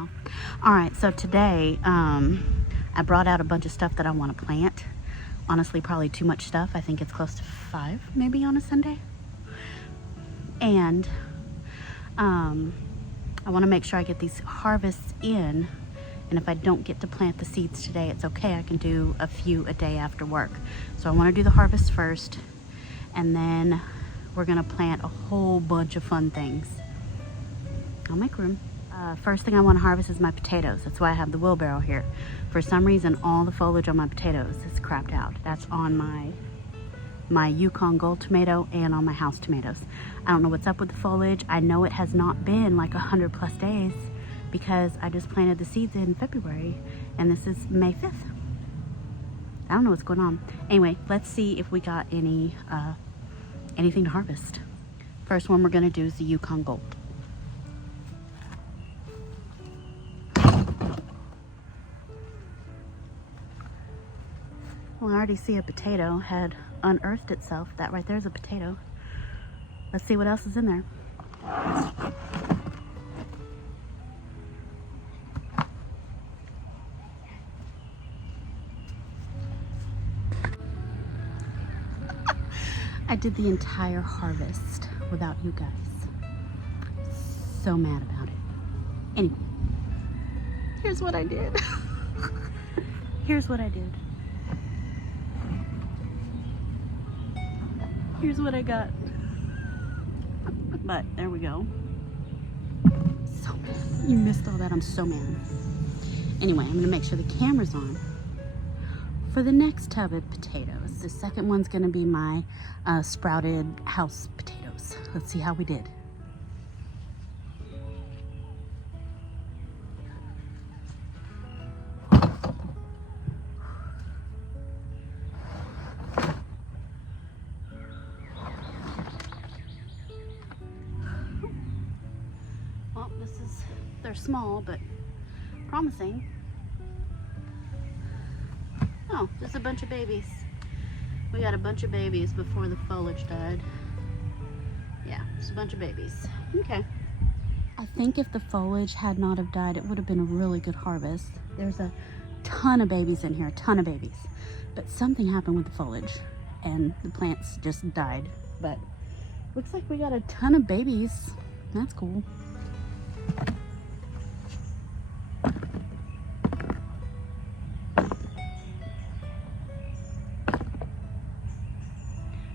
channel. All right, so today I brought out a bunch of stuff that I want to plant. Honestly, probably too much stuff. I think it's close to 5 maybe on a Sunday. And I want to make sure I get these harvests in, and if I don't get to plant the seeds today, it's okay. I can do a few a day after work. So I want to do the harvest first, and then we're gonna plant a whole bunch of fun things. I'll make room. First thing I want to harvest is my potatoes. That's why I have the wheelbarrow here. For some reason, all the foliage on my potatoes is crapped out. That's on my Yukon Gold tomato and on my house tomatoes. I don't know what's up with the foliage. I know it has not been like 100+ days because I just planted the seeds in February and this is May 5th. I don't know what's going on. Anyway, let's see if we got anything to harvest. First one we're gonna do is the Yukon Gold. Well, I already see a potato had unearthed itself. That right there is a potato. Let's see what else is in there. I did the entire harvest without you guys. So mad about it. Anyway, here's what I did. Here's what I did. Here's what I got. But there we go. So mad. You missed all that. I'm so mad. Anyway, I'm gonna make sure the camera's on for the next tub of potatoes. The second one's gonna be my sprouted house potatoes. Let's see how we did. Well, they're small, but promising. Oh, just a bunch of babies. We got a bunch of babies before the foliage died. Yeah, just a bunch of babies. Okay. I think if the foliage had not have died, it would have been a really good harvest. There's a ton of babies in here, a ton of babies. But something happened with the foliage and the plants just died. But looks like we got a ton of babies. That's cool.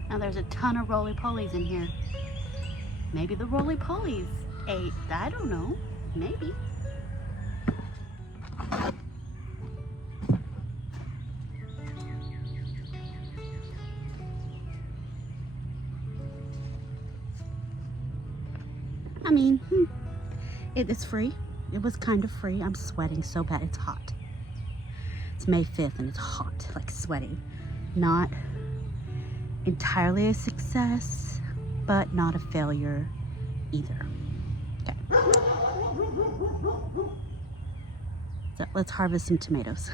Now there's a ton of roly-polies in here. Maybe the roly-polies ate, I don't know, maybe. I mean, it is free. It was kind of free. I'm sweating so bad, it's hot. It's May 5th and it's hot, like sweating. Not entirely a success, but not a failure either. Okay. So let's harvest some tomatoes.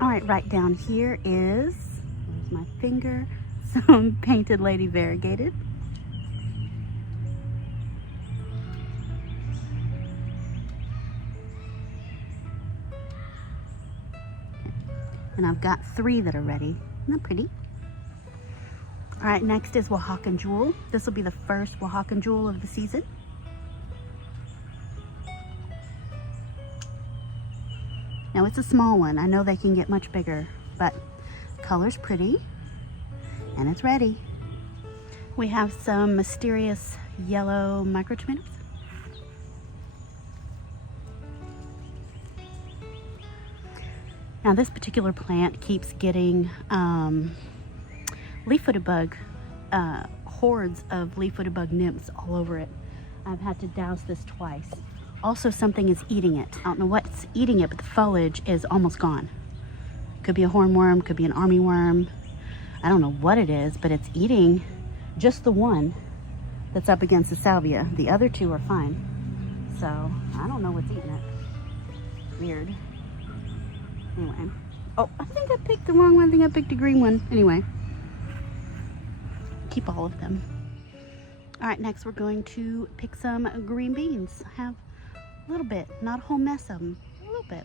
All right, right down here is, where's my finger? Some painted lady variegated. And I've got 3 that are ready. Isn't that pretty? All right, next is Oaxacan Jewel. This will be the first Oaxacan Jewel of the season. Now it's a small one. I know they can get much bigger, but color's pretty and it's ready. We have some mysterious yellow micro tomatoes. Now this particular plant keeps getting leaf-footed bug, hordes of leaf-footed bug nymphs all over it. I've had to douse this twice. Also, something is eating it. I don't know what's eating it, but the foliage is almost gone. Could be a hornworm, could be an armyworm. I don't know what it is, but it's eating just the one that's up against the salvia. The other 2 are fine. So, I don't know what's eating it. Weird. Anyway. Oh, I think I picked the wrong one. I think I picked a green one. Anyway. Keep all of them. All right, next we're going to pick some green beans. I have A little bit, not a whole mess of them, a little bit.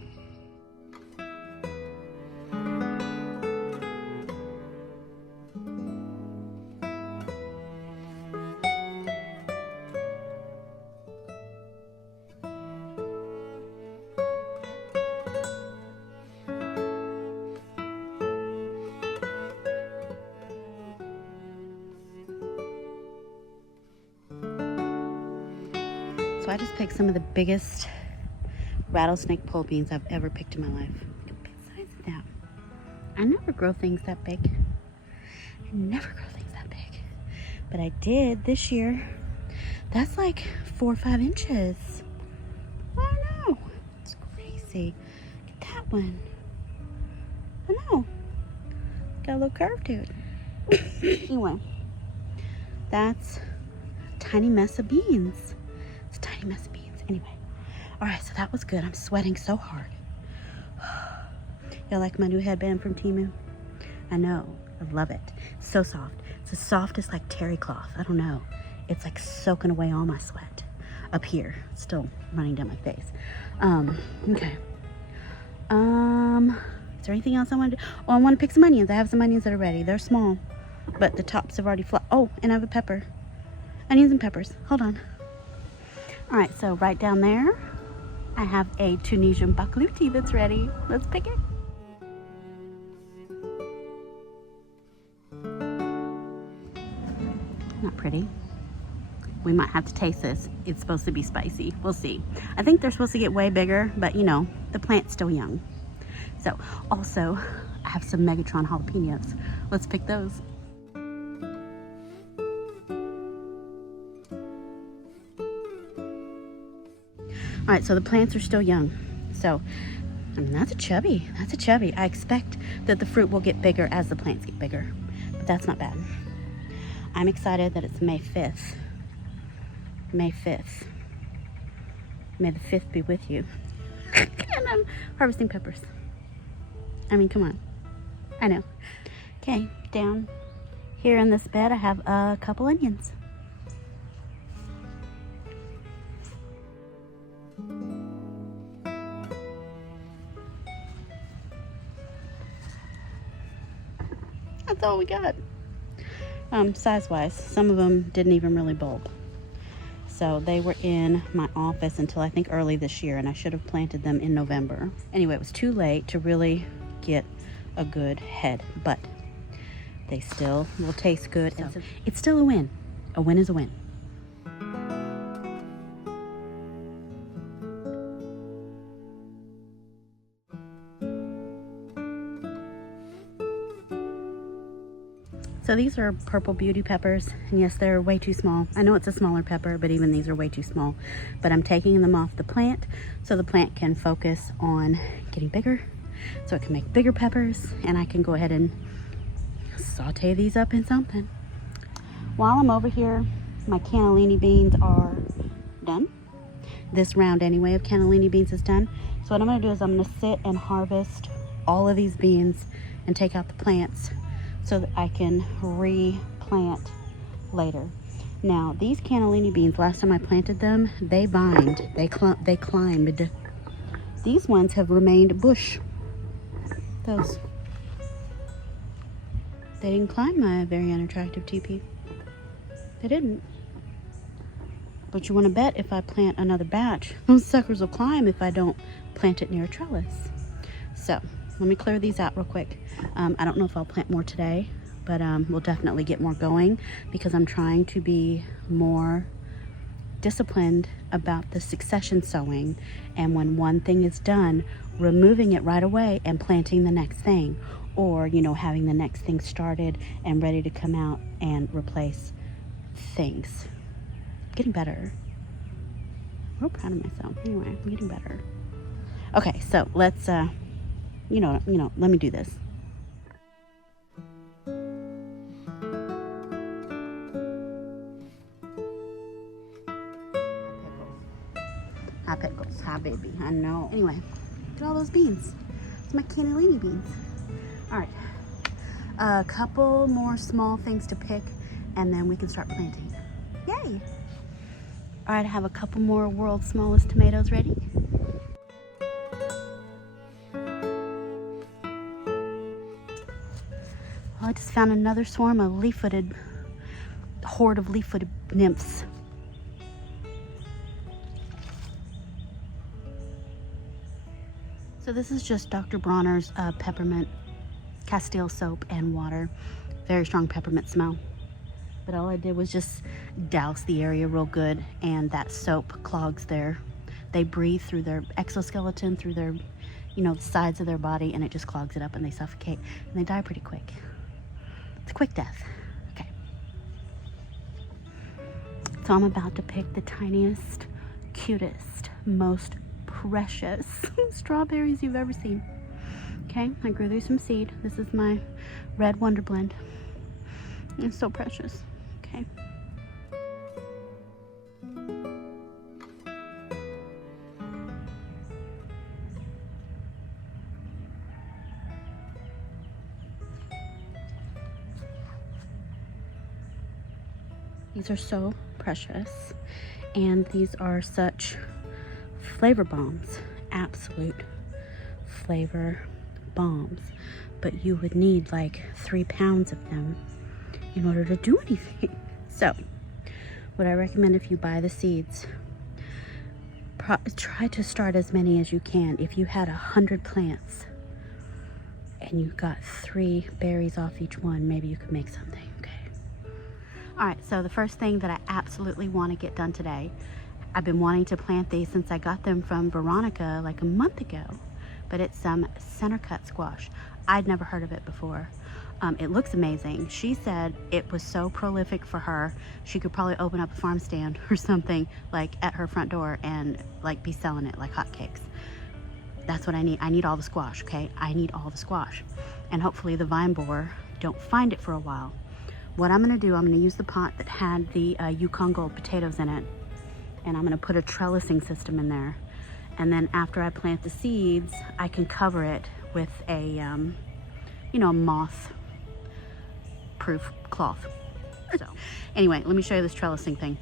So I just picked some of the biggest rattlesnake pole beans I've ever picked in my life. Look at the big size of that. I never grow things that big. I never grow things that big. But I did this year. That's like 4 or 5 inches. I don't know. It's crazy. Look at that one. I know. Got a little curve to it. Anyway, that's a tiny mess of beans. It's a tiny mess of beans. Anyway, all right, so that was good. I'm sweating so hard. Y'all like my new headband from Temu? I know, I love it. It's so soft. It's as soft as like terry cloth. I don't know. It's like soaking away all my sweat up here. It's still running down my face. Okay. Is there anything else I want to do? Oh, I want to pick some onions. I have some onions that are ready. They're small, but the tops have already flopped. Oh, and I have a pepper. Onions and peppers. Hold on. All right, so right down there, I have a Tunisian baklouti that's ready. Let's pick it. Not pretty. We might have to taste this. It's supposed to be spicy. We'll see. I think they're supposed to get way bigger, but you know, the plant's still young. So, also, I have some Megatron jalapenos. Let's pick those. All right, so the plants are still young. So, I mean, that's a chubby. That's a chubby. I expect that the fruit will get bigger as the plants get bigger, but that's not bad. I'm excited that it's May 5th. May 5th. May the 5th be with you. And I'm harvesting peppers. I mean, come on. I know. Okay, down here in this bed, I have a couple onions. That's all we got. Size-wise, some of them didn't even really bulb. So they were in my office until I think early this year, and I should have planted them in November. Anyway, it was too late to really get a good head, but they still will taste good. So it's still a win. A win is a win. So these are purple beauty peppers, and yes, they're way too small. I know it's a smaller pepper, but even these are way too small. But I'm taking them off the plant so the plant can focus on getting bigger, so it can make bigger peppers, and I can go ahead and saute these up in something. While I'm over here, my cannellini beans are done. This round anyway of cannellini beans is done. So what I'm gonna do is I'm gonna sit and harvest all of these beans and take out the plants so that I can replant later. Now, these cannellini beans, last time I planted them, they vined, they climbed. These ones have remained bush. Those. They didn't climb my very unattractive teepee. They didn't. But you wanna bet if I plant another batch, those suckers will climb if I don't plant it near a trellis. So, let me clear these out real quick. I don't know if I'll plant more today, but we'll definitely get more going because I'm trying to be more disciplined about the succession sowing, and when one thing is done, removing it right away and planting the next thing, or you know, having the next thing started and ready to come out and replace things. Getting better. I'm real proud of myself. Anyway, I'm getting better. Okay, so let's you know, let me do this. Hi pickles, hi baby, I know. Anyway, look at all those beans. It's my cannellini beans. All right, a couple more small things to pick, and then we can start planting. Yay! All right, I have a couple more world's smallest tomatoes ready. Well, I just found another swarm of horde of leaf-footed nymphs. So this is just Dr. Bronner's peppermint Castile soap and water. Very strong peppermint smell. But all I did was just douse the area real good, and that soap clogs they breathe through their exoskeleton, through their, the sides of their body, and it just clogs it up and they suffocate and they die pretty quick. It's a quick death. Okay. So I'm about to pick the tiniest, cutest, most precious strawberries you've ever seen. Okay, I grew through some seed. This is my red Wonder Blend. It's so precious. Okay. These are so precious, and these are such flavor bombs, absolute flavor bombs. But you would need like 3 pounds of them in order to do anything. So what I recommend, if you buy the seeds, try to start as many as you can. If you had 100 plants and you got 3 berries off each one, maybe you could make something. All right, so the first thing that I absolutely want to get done today, I've been wanting to plant these since I got them from Veronica like a month ago, but it's some center cut squash. I'd never heard of it before. It looks amazing. She said it was so prolific for her, she could probably open up a farm stand or something like at her front door and like be selling it like hotcakes. That's what I need. I need all the squash, okay? I need all the squash. And hopefully the vine borer don't find it for a while. What I'm gonna do, I'm gonna use the pot that had the Yukon Gold potatoes in it, and I'm gonna put a trellising system in there. And then after I plant the seeds, I can cover it with a, a moth-proof cloth. So anyway, let me show you this trellising thing.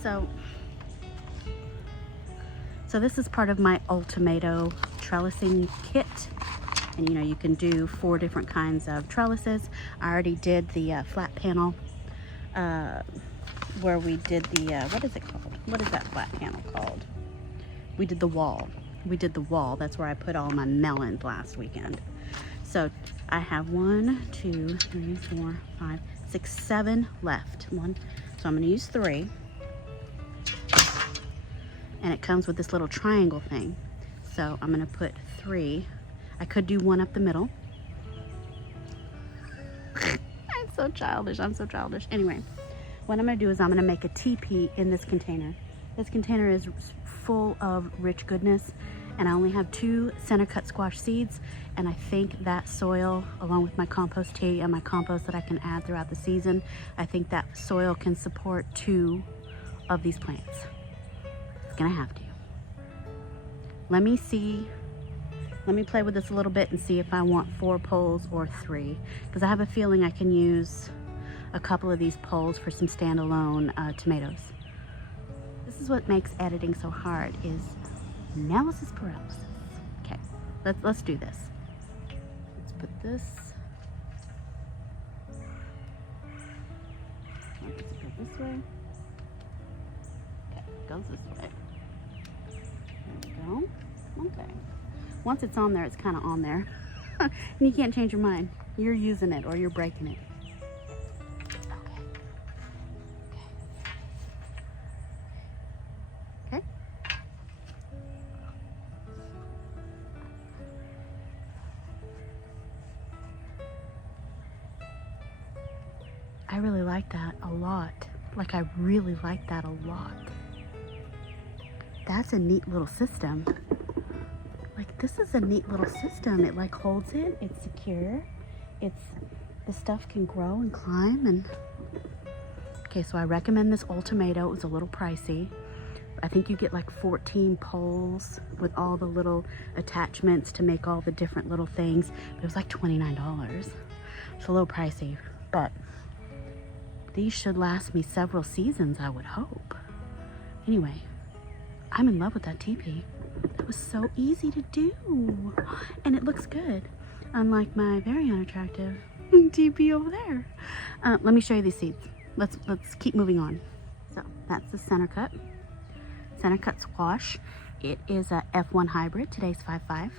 So this is part of my Ultimato trellising kit. And you can do 4 different kinds of trellises. I already did the flat panel where we did the, what is it called? What is that flat panel called? We did the wall. That's where I put all my melons last weekend. So I have 1, 2, 3, 4, 5, 6, 7 left. So I'm gonna use 3. And it comes with this little triangle thing. So I'm gonna put 3. I could do 1 up the middle. I'm so childish. Anyway, what I'm gonna do is I'm gonna make a teepee in this container. This container is full of rich goodness, and I only have 2 center cut squash seeds, and I think that soil, along with my compost tea and my compost that I can add throughout the season, I think that soil can support 2 of these plants. It's gonna have to. Let me play with this a little bit and see if I want 4 poles or 3, because I have a feeling I can use a couple of these poles for some standalone tomatoes. This is what makes editing so hard, is analysis paralysis. Okay, let's do this. Let's put this. Does it go this way? Okay, it goes this way. There we go. Okay. Once it's on there, it's kind of on there. And you can't change your mind. You're using it or you're breaking it. Okay. I really like that a lot. Like, I really like that a lot. That's a neat little system. Like, this is a neat little system. It like holds it, it's secure. The stuff can grow and climb. And okay, so I recommend this Ultimato. It was a little pricey. I think you get like 14 poles with all the little attachments to make all the different little things. It was like $29. It's a little pricey, but these should last me several seasons, I would hope. Anyway, I'm in love with that teepee. It was so easy to do, and it looks good, unlike my very unattractive teepee over there. Let me show you these seeds. Let's keep moving on. So that's the center cut squash. It is a F1 hybrid. Today's 5.5.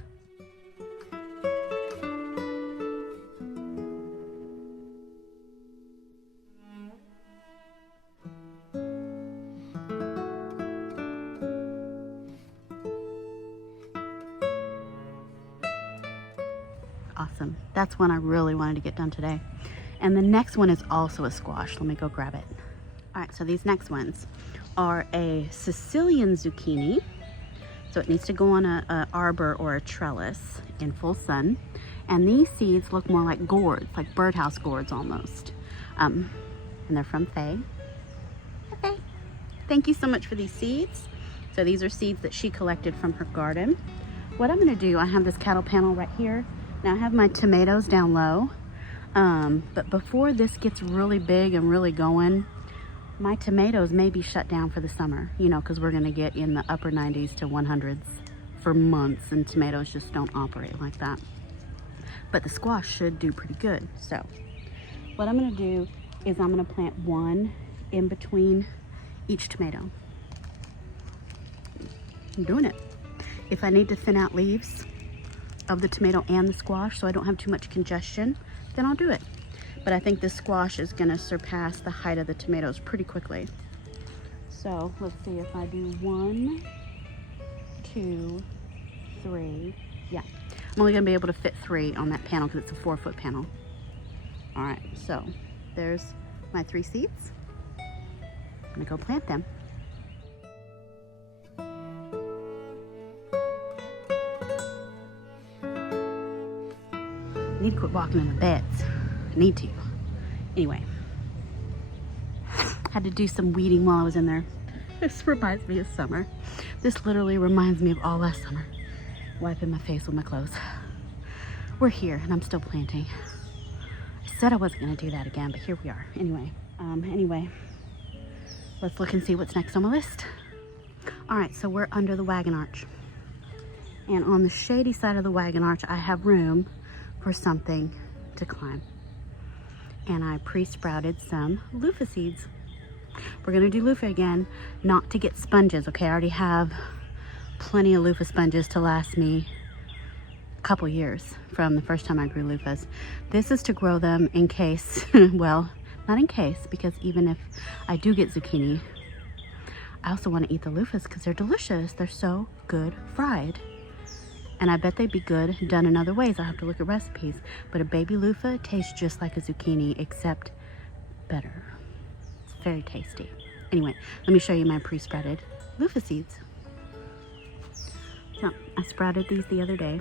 Awesome. That's one I really wanted to get done today. And the next one is also a squash. Let me go grab it. All right, so these next ones are a Sicilian zucchini. So it needs to go on a arbor or a trellis in full sun. And these seeds look more like gourds, like birdhouse gourds almost. And they're from Faye. Okay. Thank you so much for these seeds. So these are seeds that she collected from her garden. What I'm gonna do, I have this cattle panel right here. Now I have my tomatoes down low. But before this gets really big and really going, my tomatoes may be shut down for the summer, you know, because we're going to get in the upper 90s to 100s for months, and tomatoes just don't operate like that. But the squash should do pretty good. So what I'm going to do is I'm going to plant one in between each tomato. I'm doing it. If I need to thin out leaves of the tomato and the squash so I don't have too much congestion, then I'll do it. But I think this squash is gonna surpass the height of the tomatoes pretty quickly. So let's see if I do 1, 2, 3. Yeah, I'm only gonna be able to fit 3 on that panel because it's a 4-foot panel. All right, so there's my 3 seeds. I'm gonna go plant them. I need to quit walking in the beds. I need to. Anyway, had to do some weeding while I was in there. This reminds me of summer. This literally reminds me of all last summer. Wiping my face with my clothes. We're here and I'm still planting. I said I wasn't gonna do that again, but here we are. Anyway, let's look and see what's next on my list. All right, so we're under the wagon arch. And on the shady side of the wagon arch, I have room for something to climb. And I pre-sprouted some loofah seeds. We're gonna do loofah again, not to get sponges, okay? I already have plenty of loofah sponges to last me a couple years from the first time I grew loofahs. This is to grow them in case, well, not in case, because even if I do get zucchini, I also wanna eat the loofahs because they're delicious. They're so good fried. And I bet they'd be good done in other ways. I'll have to look at recipes. But a baby loofah tastes just like a zucchini, except better. It's very tasty. Anyway, let me show you my pre-sprouted loofah seeds. So I sprouted these the other day.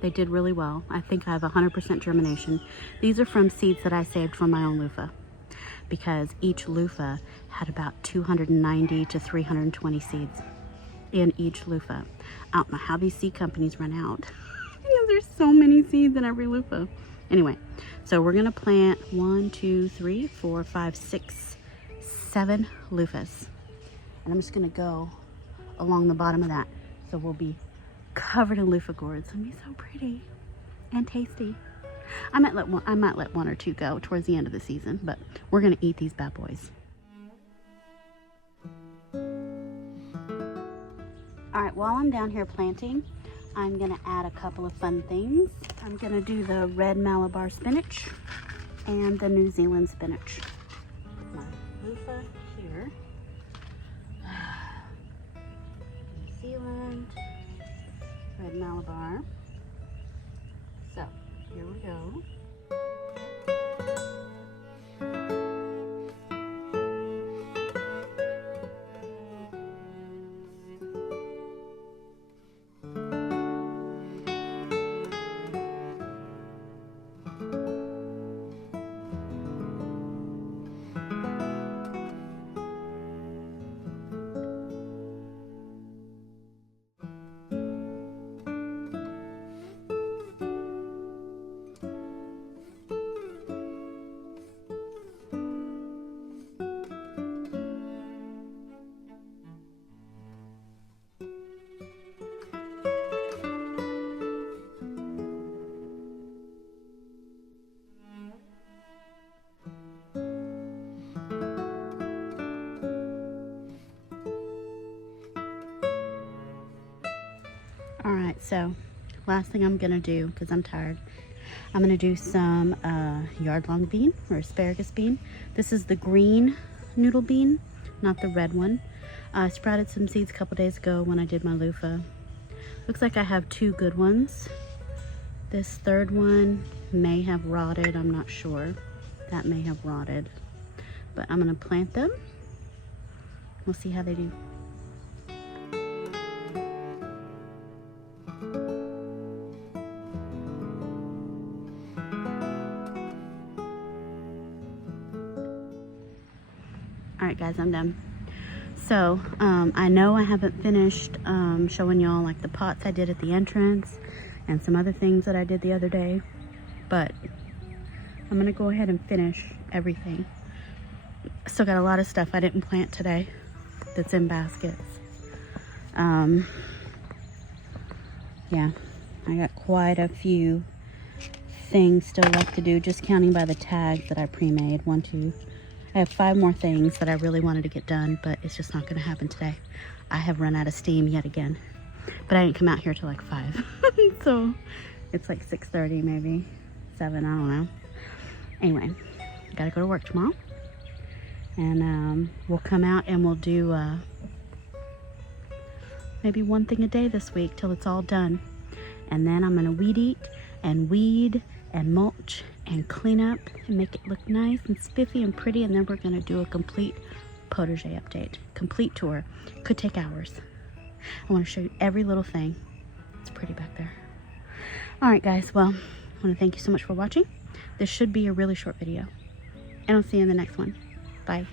They did really well. I think I have 100% germination. These are from seeds that I saved from my own loofah, because each loofah had about 290 to 320 seeds in each loofah. I don't know how these seed companies run out because there's so many seeds in every loofah. Anyway, so we're gonna plant 1, 2, 3, 4, 5, 6, 7 loofahs. And I'm just gonna go along the bottom of that. So we'll be covered in loofah gourds. It'll be so pretty and tasty. I might let 1 or 2 go towards the end of the season, but we're gonna eat these bad boys. All right, while I'm down here planting, I'm gonna add a couple of fun things. I'm gonna do the red Malabar spinach and the New Zealand spinach. My loofah here. New Zealand, red Malabar. So, here we go. right, so last thing I'm gonna do, because I'm tired, I'm gonna do some yard-long bean or asparagus bean. This is the green noodle bean, not the red one. I sprouted some seeds a couple days ago when I did my loofah. Looks like I have 2 good ones. This third one may have rotted, I'm not sure. That may have rotted. But I'm gonna plant them. We'll see how they do. Alright guys, I'm done. So, I know I haven't finished showing y'all like the pots I did at the entrance and some other things that I did the other day, but I'm gonna go ahead and finish everything. Still got a lot of stuff I didn't plant today that's in baskets. Yeah, I got quite a few things still left to do, just counting by the tags that I pre-made. 1, 2, I have 5 more things that I really wanted to get done, but it's just not going to happen today. I have run out of steam yet again. But I didn't come out here till like 5. So it's like 6:30 maybe, 7, I don't know. Anyway, gotta go to work tomorrow. And we'll come out and we'll do maybe 1 thing a day this week till it's all done. And then I'm gonna weed eat and weed and mulch and clean up and make it look nice and spiffy and pretty, and then we're gonna do a complete potager update, complete tour. Could take hours. I want to show you every little thing. It's pretty back there. All right guys, well, I want to thank you so much for watching. This should be a really short video, and I'll see you in the next one. Bye.